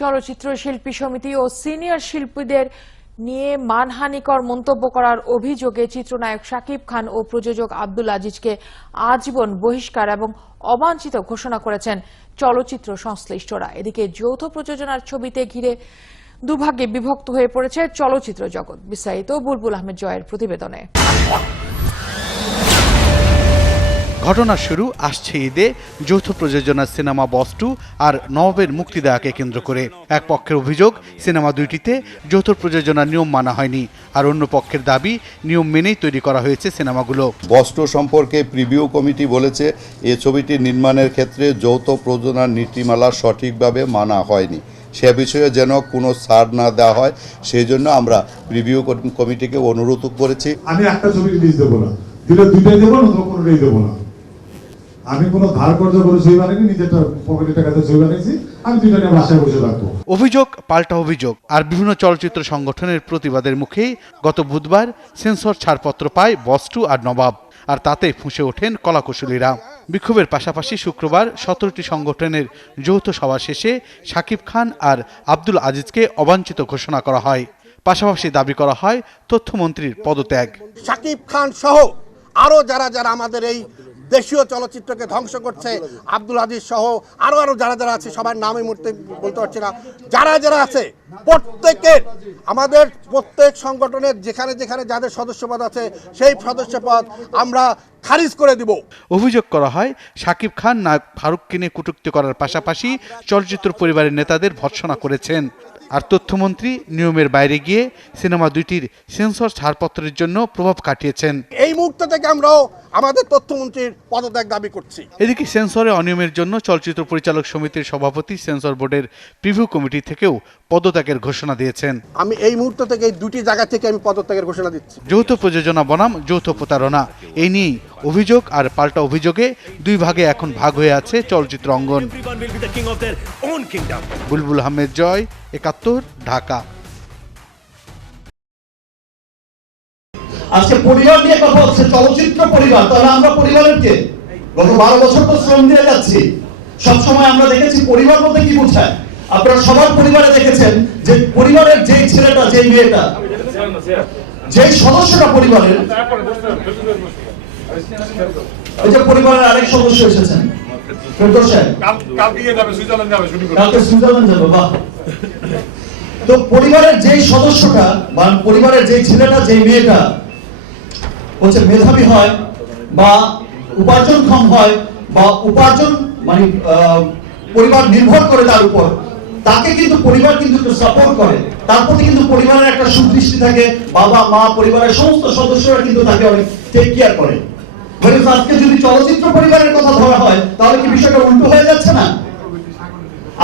চলচ্চিত্র শিল্পী সমিতি ও সিনিয়র শিল্পীদের নিয়ে মানহানিকর মন্তব্য করার অভিযোগে চিত্রনায়ক শাকিব খান ও প্রযোজক আব্দুল আজিজকে আজীবন বহিষ্কার এবং অবাঞ্ছিত ঘোষণা করেছেন চলচ্চিত্র সংশ্লিষ্টরা। এদিকে যৌথ প্রযোজনার ছবিতে ঘিরে দুভাগে বিভক্ত হয়ে পড়েছে চলচ্চিত্র জগৎ। বিস্তারিত বুলবুল আহমেদ জয়ের প্রতিবেদনে। ঘটনার শুরু আসছে ঈদে। যৌথ প্রযোজনার সিনেমা বস্টু আর নবাবের মুক্তি দেওয়াকে কেন্দ্র করে। এক পক্ষের অভিযোগ সিনেমা দুইটিতে যৌথ প্রযোজনার নিয়ম মানা হয়নি। আর অন্য পক্ষের দাবি নিয়ম মেনেই তৈরি করা হয়েছে সিনেমাগুলো। বস্ত্র সম্পর্কে প্রিভিউ কমিটি বলেছে এ ছবিটি নির্মাণের ক্ষেত্রে যৌথ প্রযোজনার নীতিমালা সঠিকভাবে মানা হয়নি। সে বিষয়ে যেন কোনো ছাড় না দেওয়া হয় সেই জন্য আমরা প্রিভিউ কমিটিকে অনুরোধ করেছি। আমি একটা ছবি রিলিজ দেবো না। দিলে দুইটাই দেবো না কোনোটাই দেবো না। আমি কোনো ধার কর্জ করে ছবি বানাইনি নিজেরটা পকেটে টাকাতে ছবি বানাইছি আমি দুইটা নিয়ে বাসায় বসে থাকব। অভিযোগ পাল্টা অভিযোগ আর বিভিন্ন চলচ্চিত্র সংগঠনের প্রতিবাদের মুখেই গত বুধবার সেন্সর ছাড়পত্র পায় বস্টু আর নবাব আর তাতে ফুঁসে ওঠেন কলাকুশলীরা। বিক্ষোভের পাশাপাশি শুক্রবার সতেরোটি সংগঠনের যৌথ সভা শেষে শাকিব খান আর আব্দুল আজিজকে অবাঞ্ছিত ঘোষণা করা হয়। পাশাপাশি দাবি করা হয় তথ্যমন্ত্রীর পদত্যাগ। শাকিব খান সহ আরও যারা যারা আমাদের এই দেশীয় চলচ্চিত্রকে ধ্বংস করছে আব্দুল আজিজ সহ আরও আরও যারা যারা আছে, সবার নাম এই মুহূর্তে বলতে পারছি না। যারা যারা আছে, প্রত্যেকের, আমাদের প্রত্যেক সংগঠনের যেখানে যেখানে যাদের সদস্যপদ আছে, সেই সদস্যপদ আমরা খারিজ করে দিব। অভিযোগ করা হয় শাকিব খান নায়ক ফারুককে নিয়ে কটূক্তি করার পাশাপাশি চলচ্চিত্র পরিবারের নেতাদের ভর্ৎসনা করেছেন। আর তথ্যমন্ত্রী নিয়মের বাইরে গিয়ে সিনেমা দুইটির সেন্সর ছাড়পত্রের জন্য প্রভাব কাটিয়েছেন। এই মুহূর্ত থেকে আমরাও আমাদের তথ্যমন্ত্রীর পদত্যাগ দাবি করছি। এদিকে সেন্সরে অনিয়মের জন্য চলচ্চিত্র পরিচালক সমিতির সভাপতি সেন্সর বোর্ডের প্রিভিউ কমিটি থেকেও পদত্যাগের ঘোষণা দিয়েছেন। আমি এই মুহূর্ত থেকে এই দুটি জায়গা থেকে আমি পদত্যাগের ঘোষণা দিচ্ছি। যৌথ প্রযোজনা বনাম যৌথ প্রতারণা। এই নিয়েই অভিযোগ আর পাল্টা অভিযোগে দুই ভাগে এখন ভাগ হয়ে আছে চলচ্চিত্র অঙ্গন. বুলবুল আহমেদ জয় একাত্তর ঢাকা। আজকে পরিবার নিয়ে কথা হচ্ছে চলচ্চিত্র পরিবার। তাহলে আমরা পরিবারের কে? গত বারো বছর তো শ্রম দিয়ে যাচ্ছি। সবসময় আমরা দেখেছি পরিবার বলতে কি বোঝায়? আপনারা সবার পরিবারে দেখেছেন যে পরিবারের যেই ছেলেটা যেই মেয়েটা যেই সদস্যটা পরিবারের ওই যে পরিবারের আরেক সদস্য এসেছেন। কালকে যাবে সুইজারল্যান্ড যাবে কালকে সুইজারল্যান্ড যাবে বাহ। তো পরিবারের যেই সদস্যটা বা পরিবারের যেই ছেলেটা, যেই মেয়েটা হচ্ছে মেধাবী হয় বা উপার্জনক্ষম হয় বা উপার্জন মানে পরিবার নির্ভর করে তার উপর, তাকে কিন্তু পরিবার কিন্তু একটু সাপোর্ট করে। তার প্রতি কিন্তু পরিবারের একটা সুদৃষ্টি থাকে। বাবা, মা, পরিবারের সমস্ত সদস্যরা কিন্তু তাকে অনেক টেক কেয়ার করে। আজকে যদি চলচ্চিত্র পরিবারের কথা ধরা হয়, তাহলে কি বিষয়টা উল্টো হয়ে যাচ্ছে না?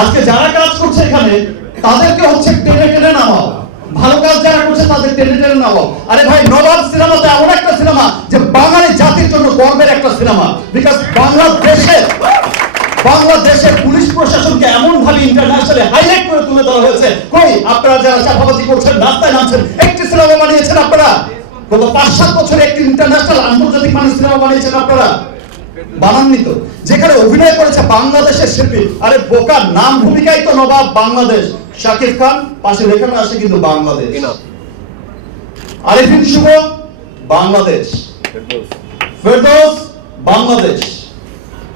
আজকে যারা কাজ করছে এখানে তাদেরকে হচ্ছে টেনে টেনে নামাও। ভালো কাজ যারা করছে, তাদের টেনে টেনে নামাও। আরে ভাই, নবাব সিনেমাতে এমন একটা সিনেমা যে বাঙালি জাতির জন্য গর্বের একটা সিনেমা। বিকজ বাংলাদেশের বাংলাদেশের পুলিশ প্রশাসনকে এমন ভাবে ইন্টারন্যাশনালি হাইলাইট করে তুলে ধরা হয়েছে। কই, আপনারা যারা চাপাবাজি করছেন, রাস্তায় নামছেন, একটি সিনেমা বানিয়েছেন আপনারা? গত পাঁচ সাত বছরে একটি ইন্টারন্যাশনাল আন্তর্জাতিক মানের সিনেমা বানিয়েছেন আপনারা? বানাননি তো। যেখানে অভিনয় করেছে বাংলাদেশের শিল্পী। আরে বোকার নাম ভূমিকায় তো নবাব বাংলাদেশ। শাকিব খান পাশে লেখাটা আসে কিন্তু বাংলাদেশ। আরিফিন শুভ বাংলাদেশ। ফেরদৌস। বাংলাদেশ।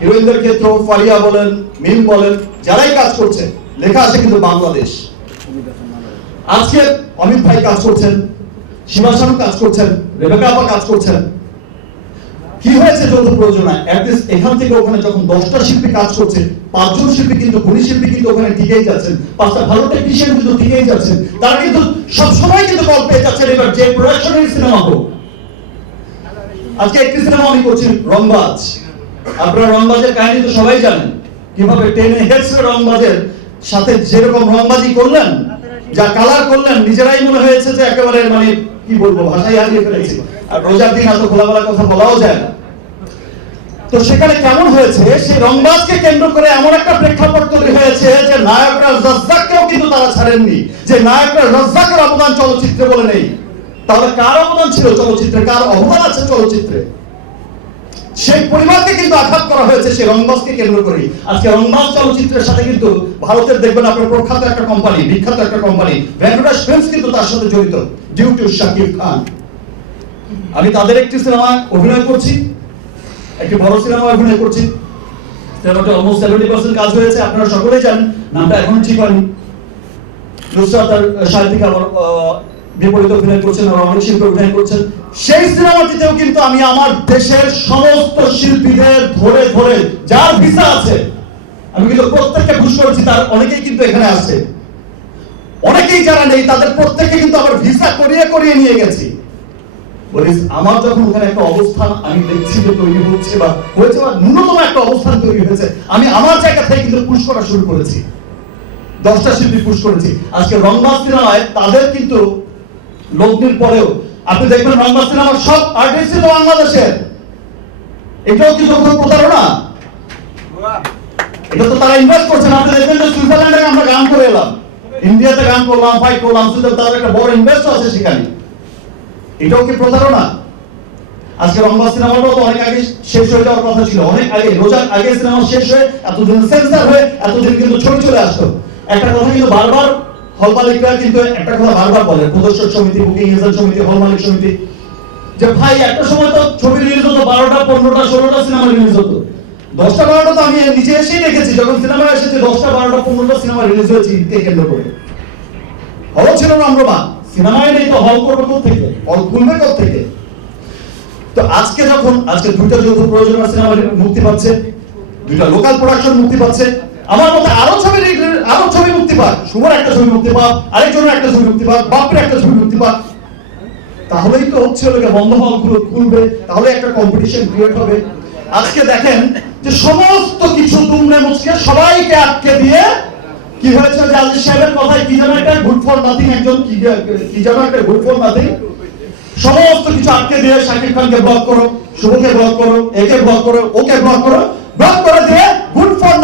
হিরোইনদের ক্ষেত্র ফারিয়া বলেন মিম বলেন যারাই কাজ করছে লেখা আছে কিন্তু বাংলাদেশ। আজকে অমিত ভাই কাজ করছেন শিবাসানু কাজ করছেন রেবেকা আপা কাজ করছেন। কি হয়েছে প্রযোজনায় অ্যাটলিস্ট এখান থেকে ওখানে যখন দশটা শিল্পী কাজ করছে, পাঁচজন শিল্পী কিন্তু গুণী শিল্পী কিন্তু ওখানে টিকেই যাচ্ছেন। পাঁচটা ভালো টেকনিশিয়ান কিন্তু টিকেই যাচ্ছেন। তারা কিন্তু সবসময় কিন্তু কল পেয়ে যাচ্ছেন এবার যে প্রোডাকশনের সিনেমা হোক। আজকে একটি সিনেমা আমি করছি, রংবাজ। আপনারা রংবাজের কাহিনী তো সবাই জানেন। কীভাবে টেনে হেডস রংবাজের সাথে যেরকম রংবাজি করলেন, যা কালার করলেন, নিজেরাই মনে হয়েছে যে একেবারে মানে কি বলব ভাষাই হারিয়ে ফেলেছি। আর রোজার দিন এত খোলামেলা কথা বলাও যায় না। তো সেখানে কেমন হয়েছে? সেই রংবাজকে কেন্দ্র করে এমন একটা প্রেক্ষাপট তৈরি হয়েছে যে নায়করা রজ্জাককেও কিন্তু তারা ছাড়েননি। যে নায়করা রজ্জাকের অবদান চলচ্চিত্রে বলে নেই। তাহলে কার অবদান ছিল চলচ্চিত্রে? কার অবদান আছে চলচ্চিত্রে? সেই পরিবারকে কিন্তু আঘাত করা হয়েছে সেই রংবাজকে কেন্দ্র করে আজকে রংবাজ চলচ্চিত্রের সাথে কিন্তু ভারতের, দেখবেন আপনার প্রখ্যাত একটা কোম্পানি বিখ্যাত একটা কোম্পানি ভেঙ্কটেশ ফিল্মস কিন্তু তার সাথে জড়িত ডিউ টু শাকিব খান আমি তাদের একটি সিনেমায় অভিনয় করছি। একটি বড় সিনেমা অভিনয় করছি। সিনেমাটা অলমোস্ট সেভেন্টি পার্সেন্ট কাজ হয়েছে আপনারা সকলেই জানেন নামটা এখনও ঠিক হয়নি। তার সাহিত্যিক আহ, বিপরীত অভিনয় করছেন আর অনেক শিল্পী অভিনয় করছেন। সেই সিনেমাটিতেও কিন্তু আমি আমার দেশের সমস্ত শিল্পীদের ধরে ধরে যার ভিসা আছে আমি কিন্তু প্রত্যেককে পুশ করেছি তার অনেকেই কিন্তু এখানে আছে। অনেকেই যারা নেই তাদের প্রত্যেককে কিন্তু আমার ভিসা করিয়ে করিয়ে নিয়ে গেছি। বলিস আমার যখন ওখানে একটা অবস্থান আমি দেখছি যে তৈরি হচ্ছে বা হয়েছে বা ন্যূনতম একটা অবস্থান তৈরি হয়েছে, আমি আমার জায়গা থেকে কিন্তু পুশ করা শুরু করেছি। দশটা শিল্পী পুশ করেছি। আজকে সিনেমায় তাদের কিন্তু লগ্নির পরেও, আপনি দেখবেন সিনেমার সব আর্টিস্ট বাংলাদেশের। এটাও প্রতারণা? এটা তো তারা ইনভেস্ট করছেন। আপনি দেখবেন যে সুইজারল্যান্ডে আমরা গান করে এলাম। ইন্ডিয়াতে গান করলাম ফাইট করলাম সুইজার তাদের একটা বড় ইনভেস্ট আছে সেখানে। এটাও কি প্রতারণা? আজকে রংবাজ সিনেমাটাও তো অনেক আগে শেষ হয়ে যাওয়ার কথা ছিল। অনেক আগে, রোজার আগে সিনেমা শেষ হয়ে এতদিন সেন্সার হয়ে এতদিন কিন্তু ছবি চলে আসতো। একটা কথা কিন্তু বারবার হল মালিকরা কিন্তু একটা কথা বারবার বলে প্রদর্শক সমিতি বুকিং এজেন্ট সমিতি, হল মালিক সমিতি, যে ভাই, একটা সময় তো ছবি রিলিজ হতো বারোটা, পনেরোটা, ষোলোটা সিনেমা রিলিজ হতো। দশটা, বারোটা তো আমি নিচে এসেই দেখেছি, যখন সিনেমা এসেছে, দশটা, বারোটা, পনেরোটা সিনেমা রিলিজ হয়েছে ঈদকে কেন্দ্র করে। হল ছিল আমরা সিনেমায় নেই তো হল করবে কোথা থেকে হল খুলবে কোথা থেকে তো আজকে যখন, আজকে দুইটা যৌথ প্রযোজনা সিনেমা মুক্তি পাচ্ছে, দুইটা লোকাল প্রোডাকশন মুক্তি পাচ্ছে, আমার মতে আরও ছবি আরও ছবি মুক্তি পাক। শুভর একটা ছবি মুক্তি পাক আরেকজনের একটা ছবি মুক্তি পাক, বাপের একটা ছবি মুক্তি পাক। তাহলেই তো হচ্ছে লোকে বন্ধ হলগুলো খুলবে, তাহলে একটা কম্পিটিশন ক্রিয়েট হবে। আজকে দেখেন যে সমস্ত কিছু দুমড়ে মুচকে সবাইকে আটকে দিয়ে কি হয়েছে? যে আজিজ সাহেবের কথায় কি যেন একটা একজন কি কি যেন একটা সমস্ত কিছু আটকে দিয়ে শাকিব খানকে ব্লক করো, শুভকে ব্লক করো, একে ব্লক করো, ওকে ব্লক করো ব্লক করে দিয়ে গুড ফর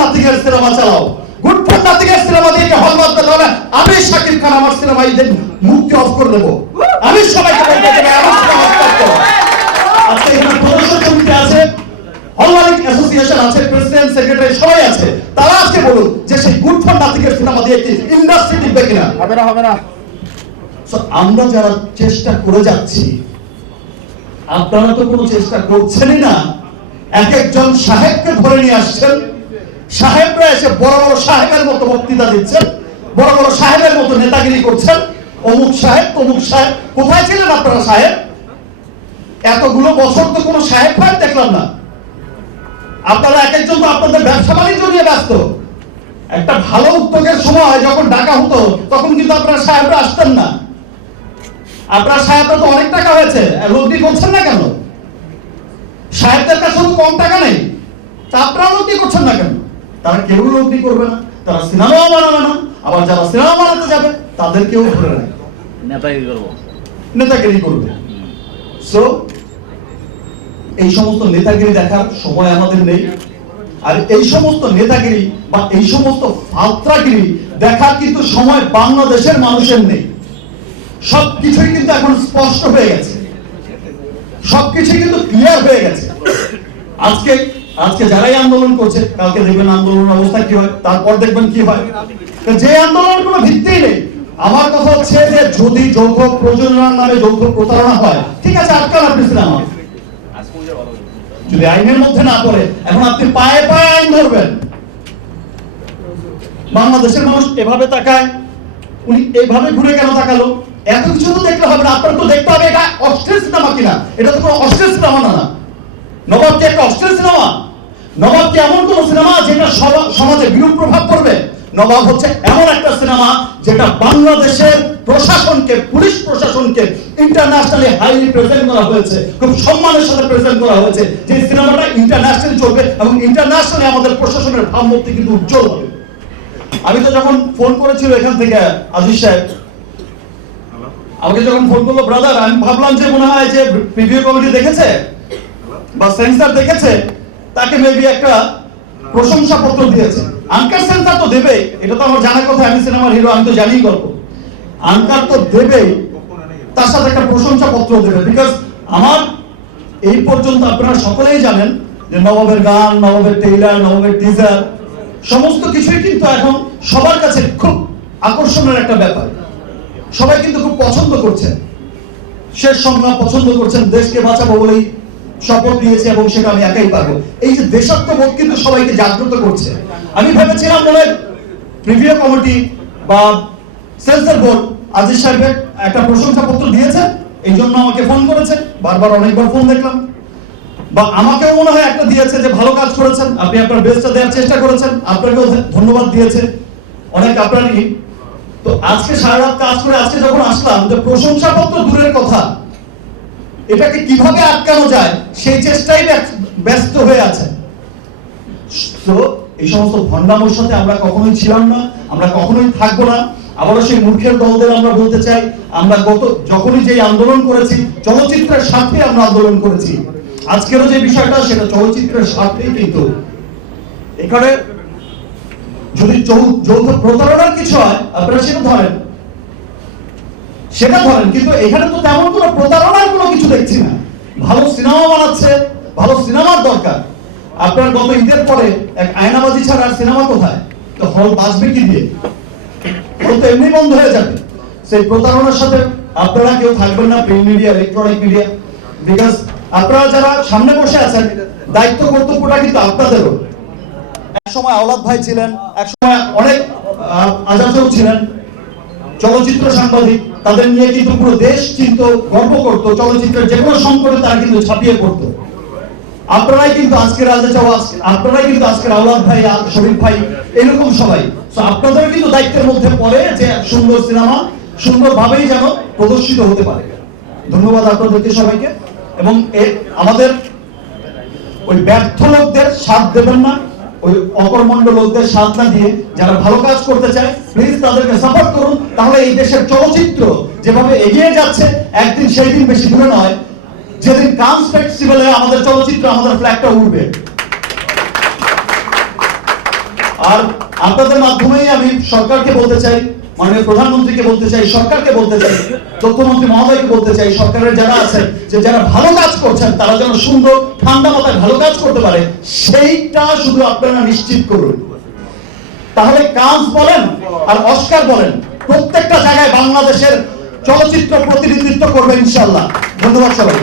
সিনেমা চালাও। গুড ফর সিনেমা দিয়ে আমি শাকিব খান আমার সিনেমা ঈদের মুক্তি অফ করে দেবো। আমি সবাইকে বলব যে আমার সিনেমা। আজকে এখানে প্রদর্শক সমিতি আছে অ্যাসোসিয়েশন আছে প্রেসিডেন্ট সেক্রেটারি সবাই আছে। তারা আজকে বলুন যে সেই গুড দিয়ে কি ইন্ডাস্ট্রি টিকবে কিনা? হবে না হবে না। আমরা যারা চেষ্টা করে যাচ্ছি আপনারা তো কোনো চেষ্টা করছেনই না। এক একজন সাহেবকে ধরে নিয়ে আসছেন। সাহেবরা এসে বড় বড় সাহেবের মতো বক্তৃতা দিচ্ছেন বড় বড় সাহেবের মতো নেতাগিরি করছেন। অমুক সাহেব তমুক সাহেব কোথায় ছিলেন আপনারা সাহেব? এতগুলো বছর তো কোনো সাহেব ফাহেব দেখলাম না। আপনারা এক একজন তো আপনাদের ব্যবসা বাণিজ্য নিয়ে ব্যস্ত। একটা ভালো উদ্যোগের সময় যখন ডাকা হতো তখন কিন্তু আপনারা সাহেবরা আসতেন না। আপনার সাহেবরা তো অনেক টাকা হয়েছে লগ্নি করছেন না কেন? সাহেবদের কাছে তো কম টাকা নেই। তা আপনারা লগ্নি করছেন না কেন? তারা কেউ লগ্নি করবে না তারা সিনেমাও বানাবে না আবার যারা সিনেমা বানাতে যাবে তাদেরকেও ধরে নেয় নেতাগিরি করব। নেতাগিরি করবে। সো এই সমস্ত নেতাগিরি দেখার সময় আমাদের নেই। আর এই সমস্ত নেতাগিরি বা এই সমস্ত ফাত্রাগিরি দেখার কিন্তু সময় বাংলাদেশের মানুষের নেই। সবকিছুই কিন্তু এখন স্পষ্ট হয়ে গেছে। সবকিছুই কিন্তু ক্লিয়ার হয়ে গেছে। আজকে আজকে যারাই আন্দোলন করছে, কালকে দেখবেন আন্দোলনের অবস্থা কি হয়, তারপর দেখবেন কি হয়। যে আন্দোলনের কোনো ভিত্তি নেই। আমার কথা হচ্ছে যে যদি যৌথ প্রযোজনার নামে যৌথ প্রতারণা হয়, ঠিক আছে, আটকান আপনি সিনেমা যদি আইনের মধ্যে না পড়ে, এখন আপনি পায়ে পায়ে আইন ধরবেন। বাংলাদেশের মানুষ এভাবে তাকায়, উনি এইভাবে ঘুরে কেন তাকালো? এত কিছু তো দেখলে হবে না, আপনার তো দেখতে হবে এটা অস্ট্রেল সিনেমা কিনা? এটা তো কোনো অস্ট্রেল সিনেমা না না। নবাব কি একটা অস্ট্রেল সিনেমা। নবাব কি এমন কোন সিনেমা যেটা সমাজে বিরূপ প্রভাব পড়বে? নবাব হচ্ছে এমন একটা সিনেমা যেটা বাংলাদেশের প্রশাসনকে, পুলিশ প্রশাসনকে ইন্টারন্যাশনালি হাইলি প্রেজেন্ট করা হয়েছে, খুব সম্মানের সাথে প্রেজেন্ট করা হয়েছে যে সিনেমাটা ইন্টারন্যাশনালি চলবে এবং ইন্টারন্যাশনালি আমাদের প্রশাসনের ভাবমূর্তি কিন্তু উজ্জ্বল হবে। আমি তো যখন ফোন করেছিল এখান থেকে, আজিজ সাহেব, আমাকে যখন ফোন করল ব্রাদার আমি ভাবলাম যে মনে হয় যে প্রিভিউ কমিটি দেখেছে বা সেন্সার দেখেছে, তাকে মেবি একটা প্রশংসা পত্র দিয়েছে। আনকার সেন্সার তো দেবে, এটা তো আমার জানার কথা, আমি সিনেমার হিরো, আমি তো জানি গল্প। আঙ্কার তো দেবেই তার সাথে একটা প্রশংসা পত্র দেবে বিকজ আমার এই পর্যন্ত আপনারা সকলেই জানেন যে নবাবের গান, নবাবের টেইলার নবাবের টিজার সমস্ত কিছুই কিন্তু এখন সবার কাছে খুব আকর্ষণের একটা ব্যাপার। সবাই কিন্তু খুব পছন্দ করছে শেষ সংগ্রাম পছন্দ করছেন, দেশকে বাঁচাবো বলেই শপথ নিয়েছে এবং সেটা আমি একাই পারব। এই যে দেশাত্মবোধ কিন্তু সবাইকে জাগ্রত করছে। আমি ভেবেছিলাম মনে প্রিভিউ কমিটি বা সেন্সর বোর্ড আজিজ সাহেবের একটা প্রশংসাপত্র দিয়েছে, এই জন্য আমাকে ফোন করেছে, বারবার অনেকবার ফোন দেখলাম। বা আমাকেও মনে হয় একটা দিয়েছে যে ভালো কাজ করেছেন, আপনি আপনার বেস্টটা দেওয়ার চেষ্টা করেছেন, আপনাকেও ধন্যবাদ দিয়েছে, অনেক আপনারই। তো আজকে সারা রাত কাজ করে আজকে যখন আসলাম যে প্রশংসাপত্র দূরের কথা, এটাকে কীভাবে আটকানো যায়, সেই চেষ্টাই ব্যস্ত হয়ে আছে। তো এই সমস্ত ভণ্ডামোর সাথে আমরা কখনোই ছিলাম না, আমরা কখনোই থাকব না। আবারও সেই মূর্খের দলদের আমরা বলতে চাই, আমরা গত যখনই যে আন্দোলন করেছি, চলচ্চিত্রের স্বার্থে আমরা আন্দোলন করেছি। আজকেরও যে বিষয়টা, সেটা চলচ্চিত্রের স্বার্থেই কিন্তু। এখানে যদি যৌথ প্রতারণার কিছু হয়, আপনারা সেটা ধরেন। সেটা ধরেন, কিন্তু এখানে তো তেমন কোনো প্রতারণার কোনো কিছু দেখছি না। ভালো সিনেমা বানাচ্ছে, ভালো সিনেমার দরকার। আপনার গত ঈদের পরে এক আয়নাবাজি ছাড়া আর সিনেমা কোথায়? তো হল বাঁচবে কি দিয়ে? হল তো এমনি বন্ধ হয়ে যাবে। সেই প্রতারণার সাথে আপনারা কেউ থাকবেন না print media electronic media because আপনারা যারা সামনে বসে আছেন, দায়িত্ব কর্তব্যটা কিন্তু আপনাদেরও। এক সময় আওলাদ ভাই ছিলেন, এক সময় অনেক আজাদও ছিলেন, চলচ্চিত্র সাংবাদিক। তাদের নিয়ে কিন্তু পুরো দেশ চিন্ত গর্ব করত। চলচ্চিত্রের যে কোনো সংকটে তারা কিন্তু ছাপিয়ে পড়তো। আপনারাই কিন্তু আজকের রাজা চাও আপনারাই কিন্তু আজকের আওলাদ ভাই শরীফ ভাই, এরকম সবাই। তো আপনাদের কিন্তু দায়িত্বের মধ্যে পড়ে যে সুন্দর সিনেমা সুন্দরভাবেই যেন প্রদর্শিত হতে পারে। ধন্যবাদ আপনাদেরকে সবাইকে। এবং আমাদের ওই ব্যর্থ লোকদের সাথ দেবেন না, ওই অকর্মণ্ড লোকদের সাথ না দিয়ে যারা ভালো কাজ করতে চায় প্লিজ তাদেরকে সাপোর্ট করুন। তাহলে এই দেশের চলচ্চিত্র যেভাবে এগিয়ে যাচ্ছে, একদিন সেই দিন বেশি দূরে নয়। যেদিন কান্স ফেস্টিভ্যালে আমাদের চলচ্চিত্র, আমাদের ফ্ল্যাগটা উঠবে আর আপনাদের মাধ্যমেই আমি সরকারকে বলতে চাই, মাননীয় প্রধানমন্ত্রীকে বলতে চাই, সরকারকে বলতে চাই তথ্যমন্ত্রী মহোদয়কে বলতে চাই, সরকারের যারা আছেন, যে যারা ভালো কাজ করছেন, তারা যেন সুন্দর, ঠান্ডা মাথায় ভালো কাজ করতে পারে, সেইটা শুধু আপনারা নিশ্চিত করুন। তাহলে কাজ বলেন আর অস্কার বলেন, প্রত্যেকটা জায়গায় বাংলাদেশের চলচ্চিত্র প্রতিনিধিত্ব করবে ইনশাল্লাহ ধন্যবাদ সবাই